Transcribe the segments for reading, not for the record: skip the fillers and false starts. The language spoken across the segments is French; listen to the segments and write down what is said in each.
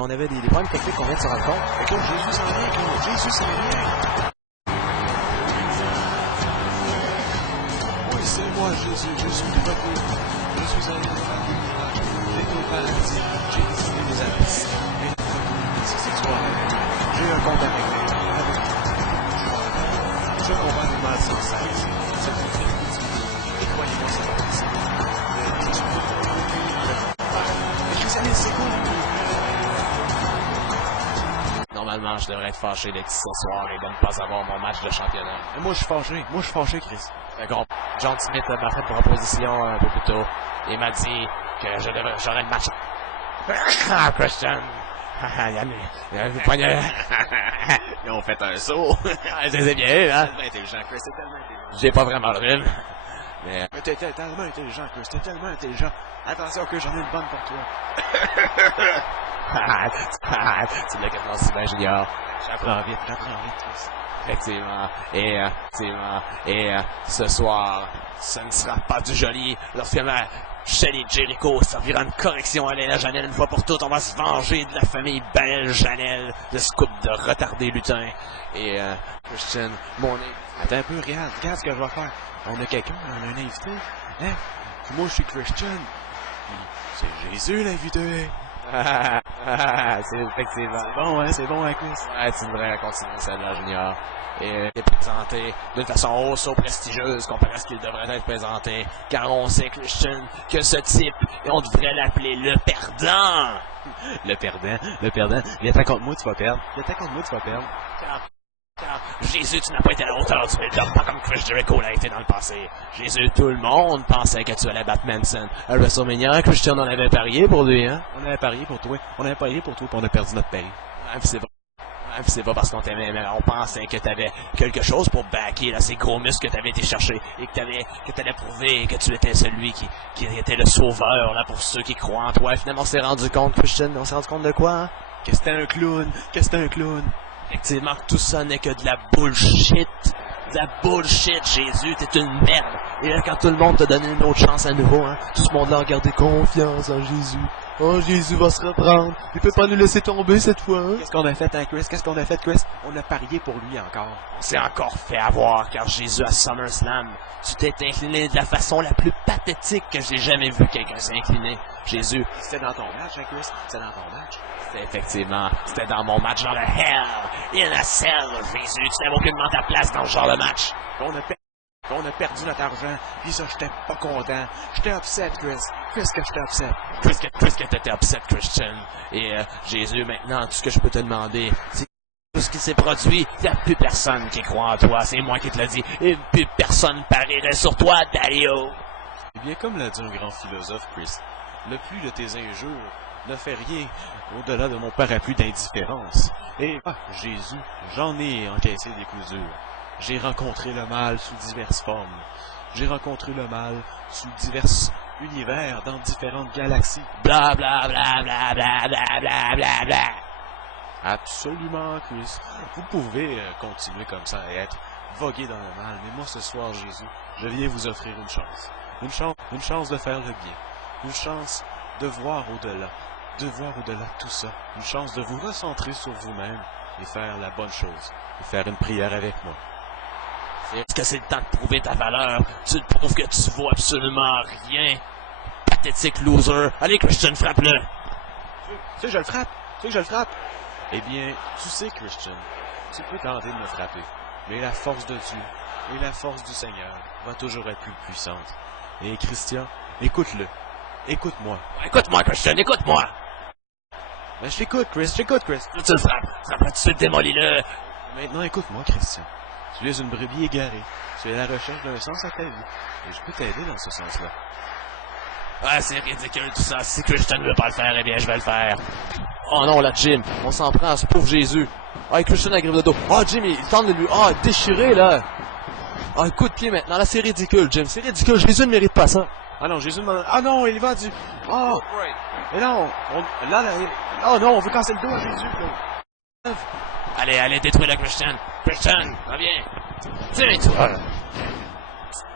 On avait des problèmes techniques qu'on vient de se rendre compte. Écoute, Jésus s'en vient, Jésus s'en vient. Oui, c'est moi, Jésus, je suis le retour. Je suis allé faire des miracles. J'étais au paradis, j'ai décidé des abysses. Et ici ce soir, j'ai un compte à régler. Je combats les mal sans cesse. C'est une félicité. Et croyez-moi, c'est pas possible. Je suis tout le monde. Et Chrysalis, c'est cool. Normalement, je devrais être fâché d'être ici ce soir et de ne pas avoir mon match de championnat. Et moi, je suis fâché, Chris. D'accord. John Smith m'a fait une proposition un peu plus tôt. Il m'a dit que j'aurais le match. Ah, Christian! Ils ont fait un saut. C'est bien, hein? C'est tellement intelligent, Chris. C'est tellement intelligent. J'ai pas vraiment le rime. Mais T'es tellement intelligent, Chris. T'es tellement intelligent. Attention que j'en ai une bonne pour toi. tu l'as quasiment si bien, Junior. J'apprends vite, Chris. Effectivement. Et ce soir, ce ne sera pas du joli. Lorsque Shelly Jericho servira une correction à Léla Janel une fois pour toutes, on va se venger de la famille Belle Janel, de ce couple de retardés lutins. Et Christian, mon ami. Attends un peu, regarde ce que je vais faire. On a quelqu'un, on a un invité. Hein? Moi, je suis Christian. C'est Jésus, l'invité. C'est effectivement. C'est bon, hein, Chris? Ouais, tu devrais continuer celle-là, Junior. Et est présenté d'une façon aussi prestigieuse comparé à ce qu'il devrait être présenté. Car on sait, Christian, que ce type, on devrait l'appeler le perdant. Le perdant. Viens-t'en contre moi, tu vas perdre. Car Jésus, tu n'as pas été à la hauteur du build-up, pas comme Chris Jericho l'a été dans le passé. Jésus, tout le monde pensait que tu allais battre Manson. À WrestleMania, Christian en avait parié pour lui, hein? On avait parié pour toi, puis on a perdu notre pari. Même si c'est pas parce qu'on t'aimait, mais on pensait que t'avais quelque chose pour backer là, ces gros muscles que t'avais été chercher et que t'allais prouver que tu étais celui qui était le sauveur là pour ceux qui croient en toi. Et finalement, on s'est rendu compte, Christian, on s'est rendu compte de quoi, hein? Que c'était un clown. Effectivement, que tout ça n'est que de la bullshit. De la bullshit, Jésus, t'es une merde. Et là, quand tout le monde t'a donné une autre chance à nouveau, hein, tout ce monde-là a gardé confiance en Jésus. Oh, Jésus va se reprendre. Il peut pas nous laisser tomber cette fois, hein? Qu'est-ce qu'on a fait, hein, Chris? On a parié pour lui encore. On s'est encore fait avoir, car Jésus à SummerSlam, tu t'es incliné de la façon la plus pathétique que j'ai jamais vu quelqu'un s'incliner. Jésus. C'était dans ton match, hein, Chris? C'était dans mon match dans le Hell in a Cell, Jésus. Tu n'avais aucunement ta place dans ce genre de match. On a perdu notre argent, puis ça, j'étais pas content. J'étais upset, Chris. Que j'étais upset. Chris que t'étais upset, Christian. Et Jésus, maintenant, tout ce que je peux te demander, c'est tout ce qui s'est produit. Il n'y a plus personne qui croit en toi. C'est moi qui te l'ai dit. Et plus personne parierait sur toi, Dario. Eh bien, comme l'a dit un grand philosophe, Chris, le plus de tes injures ne fait rien au-delà de mon parapluie d'indifférence. Et, Jésus, j'en ai encaissé des coups durs. J'ai rencontré le mal sous diverses formes. J'ai rencontré le mal sous divers univers dans différentes galaxies. Bla bla bla bla bla bla bla bla bla. Absolument, Chris. Vous pouvez continuer comme ça et être vogué dans le mal. Mais moi, ce soir, Jésus, je viens vous offrir une chance. Une chance de faire le bien. Une chance de voir au-delà. De voir au-delà de tout ça. Une chance de vous recentrer sur vous-même et faire la bonne chose. Et faire une prière avec moi. Est-ce que c'est le temps de prouver ta valeur? Tu te prouves que tu vaux absolument rien. Pathétique loser. Allez, Christian, frappe-le. Tu sais que je le frappe. Tu sais que je le frappe. Eh bien, tu sais, Christian, tu peux tenter de me frapper. Mais la force de Dieu et la force du Seigneur va toujours être plus puissante. Et Christian, écoute-le. Écoute-moi. Écoute-moi, Christian, écoute-moi. Ben, je t'écoute, Chris, je t'écoute, Chris. Tu le frappes. Frappe-le tout de suite, démolis-le. Maintenant, écoute-moi, Christian. Tu es une brebis égarée. Tu es à la recherche d'un sens à ta vie. Et je peux t'aider dans ce sens-là. Ah, c'est ridicule tout ça. Si Christian ne veut pas le faire, eh bien, je vais le faire. Oh non, la Jim. On s'en prend à ce pauvre Jésus. Ah, Christian a grippe le dos. Ah, Jim, il tente de lui... Ah, déchiré, là. Ah, coup de pied maintenant. Là, c'est ridicule, Jim. C'est ridicule. Jésus ne mérite pas ça. Ah non, Jésus demande... Ah non, il va du... Oh! Mais non! Oh non, on veut casser le dos à Jésus, là. Allez, détruis-le, Christian. Christian, reviens. Tire-toi.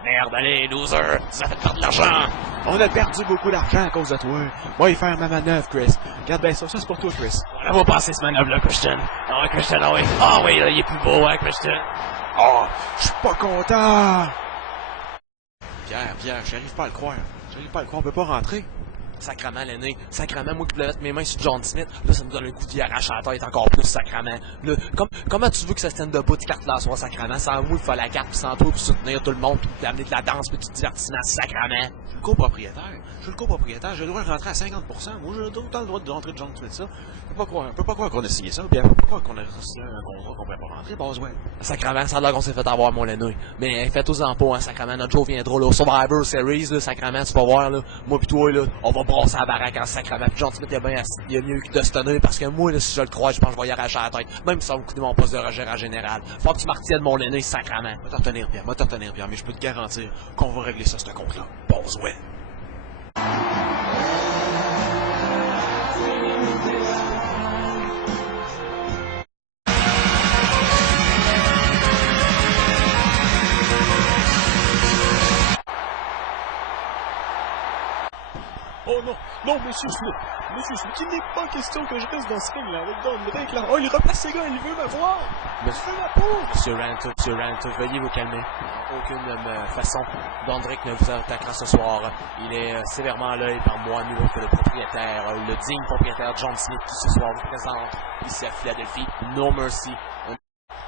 Merde, allez, loser. Ça fait perdre de l'argent. On a perdu beaucoup d'argent à cause de toi. Moi, il fait ma manœuvre, Chris. Regarde bien ça, c'est pour toi, Chris. On va passer cette manœuvre-là, Christian. Ah, Christian, ah oui. Ah oui, là, il est plus beau, hein, Christian. Oh, je suis pas content. Pierre, j'arrive pas à le croire. On peut pas rentrer. Sacrament, l'aîné. Sacrament, moi qui voulais mettre mes mains sur John Smith. Là, ça me donne un coup d'y arrache à la tête encore plus, sacrament. Là, comment tu veux que ça se tienne debout, tes cartes là, soir, sacrament? Sans moi, il faut la carte, puis sans toi, puis soutenir tout le monde, puis amener de la danse, puis du divertissement, sacrament. Je suis le copropriétaire. J'ai le droit de rentrer à 50%. Moi, j'ai autant le droit de rentrer de John Smith, ça. Je peux pas croire qu'on a signé ça, puis je peux pas croire qu'on a signé un contrat qu'on pourrait pas rentrer, Boswell. Sacrament, ça a l'air qu'on s'est fait avoir, mon l'aîné. Mais faites-aux-en pas, hein, sacrament. Notre Joe viendra, là, au Survivor Series, là, sacrament, tu vas voir, là. Moi pis toi, là, on va brasser la baraque en sacrament. Pis John Smith, il a mieux que de se tenir, parce que moi, là, si je le crois, je pense que je vais y arracher la tête. Même si ça va me coûter mon poste de gérant général. Faut que tu m'artiennes, mon l'aîné, sacrament. Va t'en tenir, Pierre, mais je peux te garantir qu'on va régler ça, ce compte-là. Boswell. Oh non, monsieur Smith, il n'est pas question que je reste dans ce ring-là avec Don Drake, là. Oh, il replace ses gars, il veut me voir. Monsieur la peau. Monsieur Rant, veuillez vous calmer. Aucune façon, Don Drake ne vous attaquera ce soir. Il est sévèrement à l'œil par moi, nul autre que le propriétaire, le digne propriétaire John Smith, qui ce soir vous présente ici à Philadelphie. No Mercy.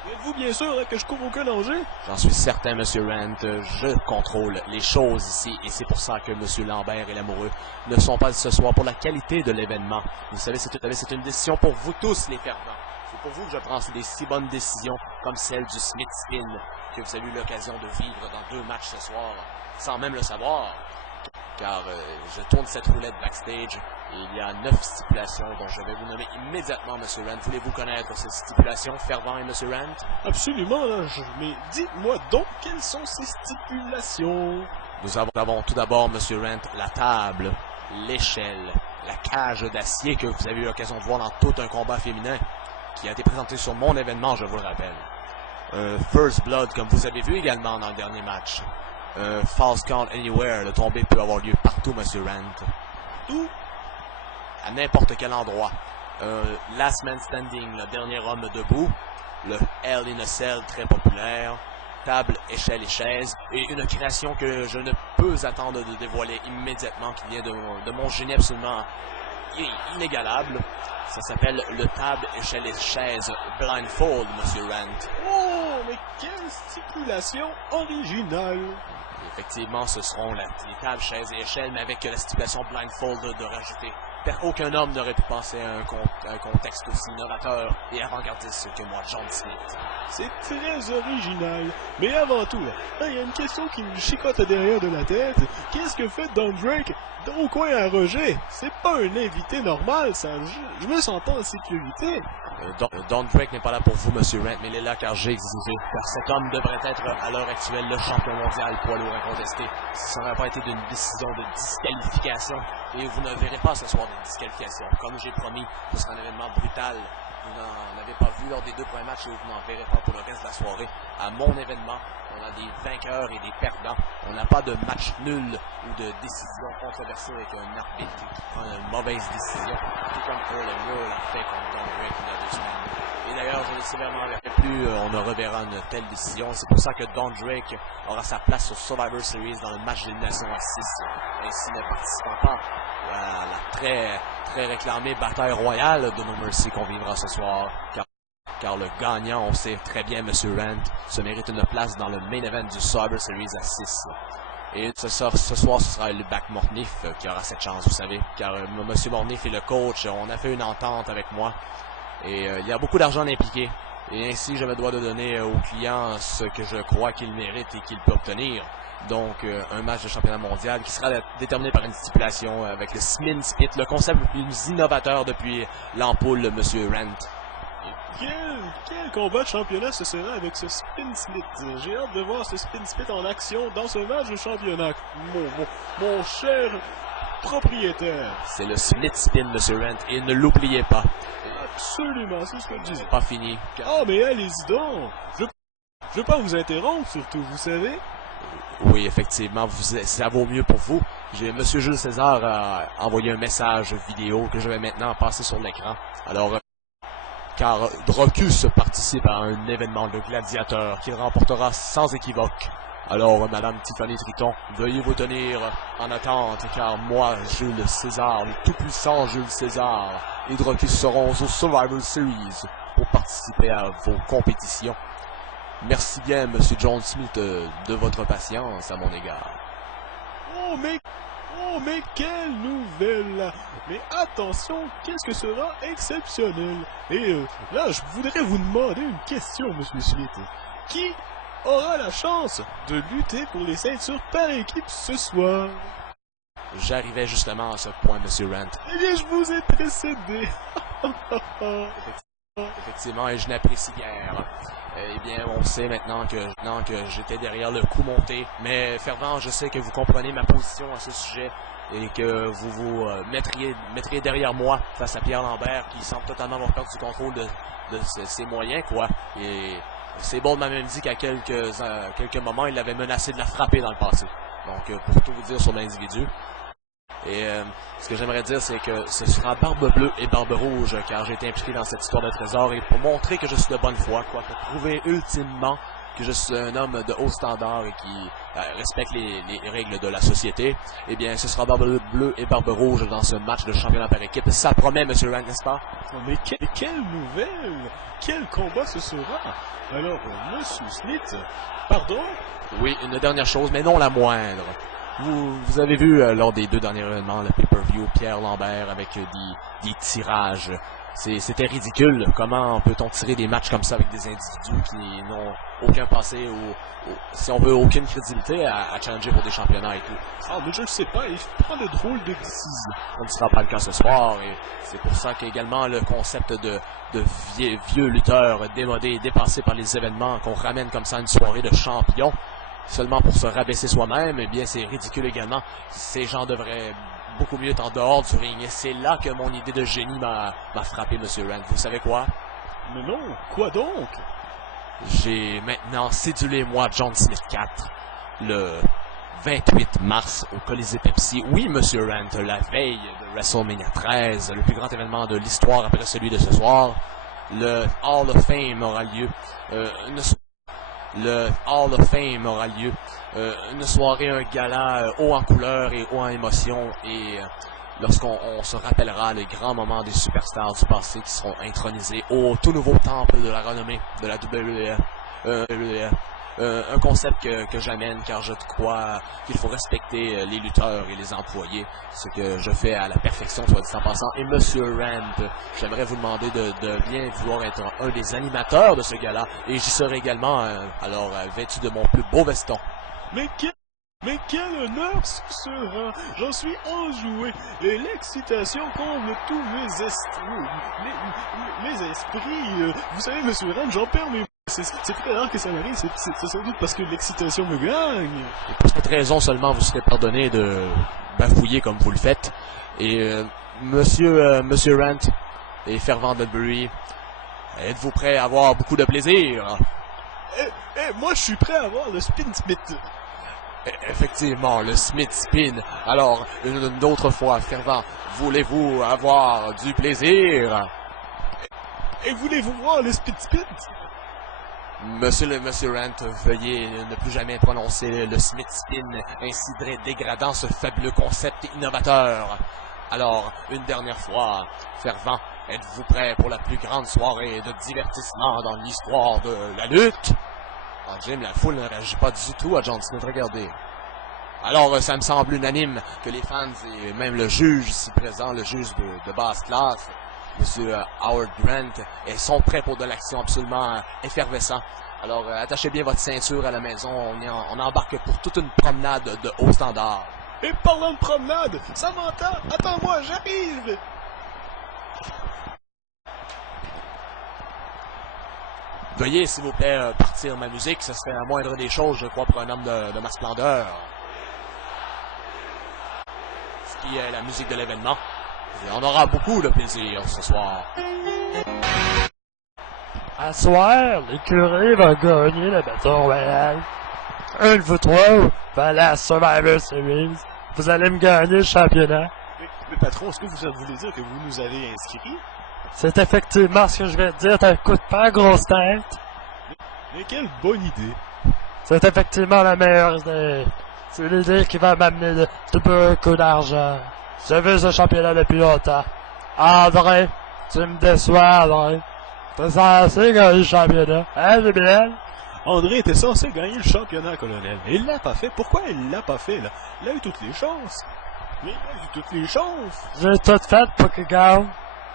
Êtes-vous bien sûr que je couvre aucun danger? J'en suis certain, Monsieur Rant. Je contrôle les choses ici et c'est pour ça que Monsieur Lambert et l'amoureux ne sont pas ce soir pour la qualité de l'événement. Vous savez, c'est une décision pour vous tous, les fervents. C'est pour vous que je prends des si bonnes décisions comme celle du Smith Spin que vous avez eu l'occasion de vivre dans 2 matchs ce soir, sans même le savoir. Car je tourne cette roulette backstage et il y a 9 stipulations dont je vais vous nommer immédiatement, Monsieur Rant. Voulez-vous connaître ces stipulations, Fervent et Monsieur Rant? Absolument, là, mais dites-moi donc quelles sont ces stipulations. Nous avons tout d'abord, Monsieur Rant, la table, l'échelle, la cage d'acier que vous avez eu l'occasion de voir dans tout un combat féminin qui a été présenté sur mon événement, je vous le rappelle. First Blood, comme vous avez vu également dans le dernier match. False Count Anywhere, le tombé peut avoir lieu partout, Monsieur Rant. Tout? À n'importe quel endroit. Last Man Standing, le dernier homme debout. Le Hell in a Cell, très populaire. Table, échelle et chaise. Et une création que je ne peux attendre de dévoiler immédiatement, qui vient de mon génie absolument inégalable. Ça s'appelle le table, échelle et chaise blindfold, Monsieur Rant. Oh, mais quelle stipulation originale! Effectivement, ce seront les tables, chaises et échelles, mais avec la stipulation blindfold de rajouter aucun homme n'aurait pu penser à un contexte aussi innovateur et avant-gardiste que moi, John Smith. C'est très original. Mais avant tout, il y a une question qui me chicote derrière de la tête. Qu'est-ce que fait Don Drake au coin à Roger? C'est pas un invité normal, ça. Je me sens pas en sécurité. Don Drake n'est pas là pour vous, Monsieur Rent, mais il est là car j'ai exigé. Car cet homme devrait être, à l'heure actuelle, le champion mondial poids lourd incontesté. Si ça n'aurait pas été d'une décision de disqualification, et vous ne verrez pas ce soir de disqualification. Comme j'ai promis, ce sera un événement brutal. Vous n'en avez pas vu lors des 2 premiers matchs et vous n'en verrez pas pour le reste de la soirée. À mon événement, on a des vainqueurs et des perdants. On n'a pas de match nul ou de décision controversée avec un arbitre qui prend une mauvaise décision. Tout comme pour le Raw l'a fait contre Don Drake il y a 2 semaines. Et d'ailleurs, je l'ai sévèrement averti, plus on ne reverra une telle décision. C'est pour ça que Don Drake aura sa place au Survivor Series dans le match d'élimination à 6. Ainsi ne participant pas à la très réclamée bataille royale de No Mercy qu'on vivra ce soir. Car le gagnant, on sait très bien, M. Rent, se mérite une place dans le main event du Survivor Series à 6. Et ce soir, ce sera le Back Mornif qui aura cette chance, vous savez. Car M. Mornif est le coach, on a fait une entente avec moi. Et il y a beaucoup d'argent impliqué. Et ainsi, je me dois de donner aux clients ce que je crois qu'ils méritent et qu'ils peuvent obtenir. Donc, un match de championnat mondial qui sera déterminé par une stipulation avec le Spin Split, le concept le plus innovateur depuis l'ampoule, M. Rent. Quel combat de championnat ce sera avec ce Spin Split? J'ai hâte de voir ce Spin Split en action dans ce match de championnat. Mon cher propriétaire. C'est le Split Spin, M. Rent, et ne l'oubliez pas. Absolument, c'est ce que je disais. Pas fini. Oh, mais allez-y donc. Je veux pas vous interrompre, surtout, vous savez. Oui, effectivement, ça vaut mieux pour vous. Monsieur Jules César a envoyé un message vidéo que je vais maintenant passer sur l'écran. Alors, car Drocus participe à un événement de gladiateurs qu'il remportera sans équivoque. Alors, Madame Tiffany Triton, veuillez vous tenir en attente, car moi, Jules César, le tout-puissant Jules César, et Drocus seront au Survivor Series pour participer à vos compétitions. Merci bien, Monsieur John Smith, de votre patience à mon égard. Oh, mais quelle nouvelle! Mais attention, qu'est-ce que sera exceptionnel? Et là, je voudrais vous demander une question, Monsieur Smith. Qui aura la chance de lutter pour les ceintures par équipe ce soir? J'arrivais justement à ce point, Monsieur Rent. Eh bien, je vous ai précédé. Effectivement, et je n'apprécie guère. Eh bien, on sait maintenant que j'étais derrière le coup monté. Mais, Fervent, je sais que vous comprenez ma position à ce sujet et que vous vous mettriez derrière moi face à Pierre Lambert qui semble totalement avoir perdu du contrôle de ses moyens, quoi. Et c'est bon, m'a même dit qu'à quelques moments, il avait menacé de la frapper dans le passé. Donc, pour tout vous dire sur l'individu. Et ce que j'aimerais dire, c'est que ce sera Barbe Bleue et Barbe Rouge, car j'ai été impliqué dans cette histoire de trésor, et pour montrer que je suis de bonne foi, quoi, pour prouver ultimement que je suis un homme de haut standard et qui respecte les règles de la société, eh bien, ce sera Barbe Bleue et Barbe Rouge dans ce match de championnat par équipe. Ça promet, Monsieur Rand, n'est-ce pas? Mais quelle nouvelle! Quel combat ce sera? Alors, Monsieur Smith, pardon? Oui, une dernière chose, mais non la moindre. Vous avez vu lors des 2 derniers événements, le pay-per-view, Pierre Lambert avec des tirages. C'était ridicule. Comment peut-on tirer des matchs comme ça avec des individus qui n'ont aucun passé ou si on veut, aucune crédibilité à challenger pour des championnats et tout. Ah, mais je ne sais pas, il prend de drôles de décisions. On ne sera pas le cas ce soir et c'est pour ça qu'également le concept de vieux lutteurs démodés et dépassés par les événements qu'on ramène comme ça à une soirée de champions seulement pour se rabaisser soi-même, eh bien c'est ridicule également. Ces gens devraient beaucoup mieux être en dehors du ring. Et c'est là que mon idée de génie m'a frappé, Monsieur Rand. Vous savez quoi? Mais non, quoi donc? J'ai maintenant cédulé, moi, John Smith 4, le 28 mars au Colisée Pepsi. Oui, Monsieur Rand, la veille de WrestleMania 13, le plus grand événement de l'histoire après celui de ce soir. Le Hall of Fame aura lieu. Le Hall of Fame aura lieu. Une soirée, un gala haut en couleur et haut en émotion. Et lorsqu'on se rappellera les grands moments des superstars du passé qui seront intronisés au tout nouveau temple de la renommée de la WWE. un concept que j'amène car je crois qu'il faut respecter les lutteurs et les employés, ce que je fais à la perfection, soit dit en passant. Et Monsieur Rand, j'aimerais vous demander de bien vouloir être un des animateurs de ce gala, et j'y serai également, vêtu de mon plus beau veston. Mais quel honneur ce sera! J'en suis enjoué, et l'excitation comble tous mes esprits. Mes esprits, vous savez, Monsieur Rand, j'en perds mes... C'est très rare que ça m'arrive, c'est sans doute parce que l'excitation me gagne. Et pour cette raison seulement, vous serez pardonné de bafouiller comme vous le faites. Et Monsieur Rand et Fervent Dudbury, êtes-vous prêt à avoir beaucoup de plaisir? Moi je suis prêt à avoir le Spin Smith. Effectivement, le Smith Spin. Alors, une autre fois, Fervent, voulez-vous avoir du plaisir? Et voulez-vous voir le Spin Spin? Monsieur Rand, veuillez ne plus jamais prononcer le Smith Spin, ainsi dégradant ce fabuleux concept innovateur. Alors, une dernière fois, Fervent, êtes-vous prêt pour la plus grande soirée de divertissement dans l'histoire de la lutte? Ah, Jim, la foule ne réagit pas du tout à John Cena, regardez. Alors, ça me semble unanime que les fans et même le juge ici présent, le juge de basse classe, Monsieur Howard Grant, sont prêts pour de l'action absolument effervescent. Alors, attachez bien votre ceinture à la maison, on embarque pour toute une promenade de haut standard. Et parlant de promenade, Samantha, attends-moi, j'arrive! Veuillez, s'il vous plaît, partir ma musique, ce serait la moindre des choses, je crois, pour un homme de ma splendeur. Ce qui est la musique de l'événement. Et on aura beaucoup de plaisir ce soir. À soir, l'écurie va gagner le bâton royal. Un de vous trois va aller à la Survivor Series. Vous allez me gagner le championnat. Mais patron, est-ce que vous voulez dire que vous nous avez inscrits? C'est effectivement ce que je vais te dire, t'écoutes pas, grosse tête. Mais quelle bonne idée! C'est effectivement la meilleure idée. C'est l'idée qui va m'amener de beaucoup d'argent. Je veux ce championnat depuis longtemps. André, tu me déçois, André. T'es censé gagner le championnat, hein, Jubiel? André était censé gagner le championnat, colonel. Et il l'a pas fait. Pourquoi il l'a pas fait, là? Il a eu toutes les chances. Mais il a eu toutes les chances. J'ai tout fait pour qu'il gagne.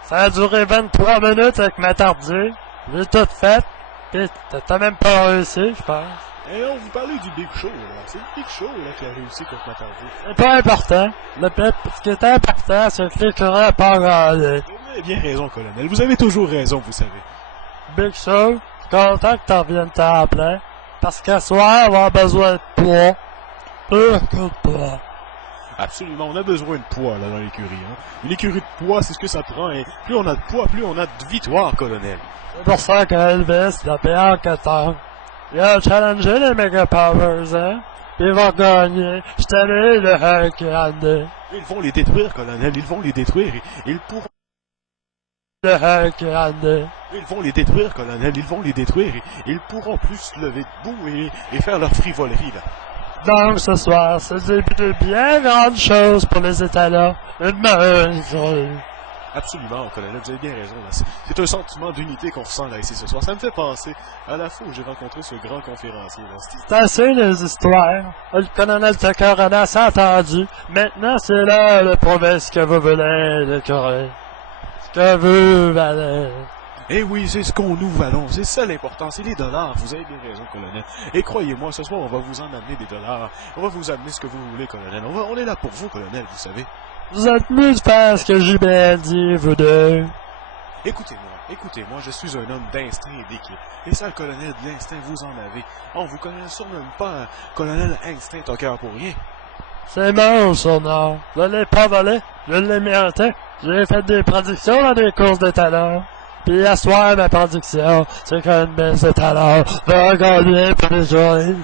Ça a duré 23 minutes avec ma tardive. J'ai tout fait. Pis t'as même pas réussi, je pense. Et on vous parlait du Big Show, là. C'est le Big Show, là, qui a réussi contre ma tardive. C'est pas important. Ce qui est important, c'est que l'écurie n'a pas gagné. Vous avez bien raison, colonel. Vous avez toujours raison, vous savez. Big Show, je suis content que t'en reviennes temps plein. Parce qu'à soir, on va avoir besoin de poids. Plus que de poids. Absolument, on a besoin de poids, là, dans l'écurie, hein. Une écurie de poids, c'est ce que ça prend, et plus on a de poids, plus on a de victoire, colonel. C'est pour ça que Elvis, il a payé en 4 ans. Il a challengé les Mega Powers, hein. Il va gagner. Je t'allais le Hulk Andy. Ils vont les détruire, colonel, ils vont les détruire, et ils pourront... Le Hulk Andy. Ils vont les détruire, colonel, ils vont les détruire, et ils pourront plus se lever debout et faire leur frivolerie, là. Donc, ce soir, c'est le début de bien grandes choses pour les États-là. Une meilleure journée. Absolument, colonel, vous avez bien raison, là. C'est un sentiment d'unité qu'on ressent, là, ici, ce soir. Ça me fait penser à la fois où j'ai rencontré ce grand conférencier, là. C'est assez les histoires. Le colonel Tucker en a assez entendu. Maintenant, c'est là le province que vous voulez, le curé. Ce que vous valez. Eh oui, c'est ce qu'on nous valons. C'est ça l'important, c'est les dollars. Vous avez bien raison, colonel. Et croyez-moi, ce soir, on va vous en amener des dollars. On va vous amener ce que vous voulez, colonel. On est là pour vous, colonel, vous savez. Vous êtes mieux de faire ce que j'ai bien dit, vous deux. Écoutez-moi, je suis un homme d'instinct et d'équipe. Et ça, le colonel de l'instinct, vous en avez. On vous connaît sûrement pas, colonel Instinct Tucker pour rien. C'est mon surnom. Je l'ai pas volé, je l'ai mérité. J'ai fait des prédictions dans des courses de talent. Puis à soir, ma prédiction, c'est qu'une baisse de talent va gagner pour les journées.